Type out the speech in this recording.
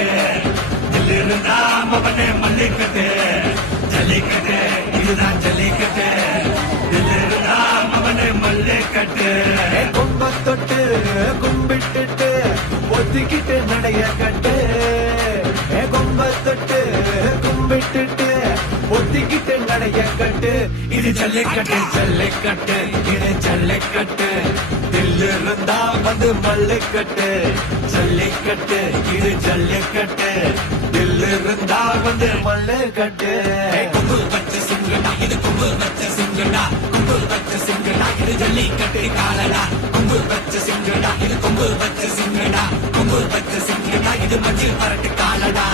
ஜல்லிக்கட்டு இருந்தா மவனே மல்லிக்கட்டு ஜல்லிக்கட்டு இதுதான் ஜல்லிக்கட்டு இருந்தா மவனே மல்லிக்கட்டு கும்ப தொட்டு கும்பிட்டுட்டு ஒத்திக்கிட்டு நடைய கட்டு கும்ப தொட்டு கும்பிட்டுட்டு ஒத்திக்கிட்டு நடைய கட்டு இது ஜல்லிக்கட்டு ஜல்லிக்கட்டு இது ஜல்லிக்கட்டு இருந்தா வந்து மல்லிக்கட்டு ஜல்லிக்கட்டு இது ஜல்லிக்கட்டு இருந்தா வந்து மல்லிக்கட்டு கொம்பு வச்ச சிங்கடா இது கொம்பு வச்ச சிங்கடா கொம்பு வச்ச சிங்கடா இது ஜல்லிக்கட்டு காலடா கொம்பு வச்ச சிங்கடா இது கொம்பு வச்ச சிங்கடா கொம்பு வச்ச சிங்கடா இது மஞ்சள் பரட்டு காலடா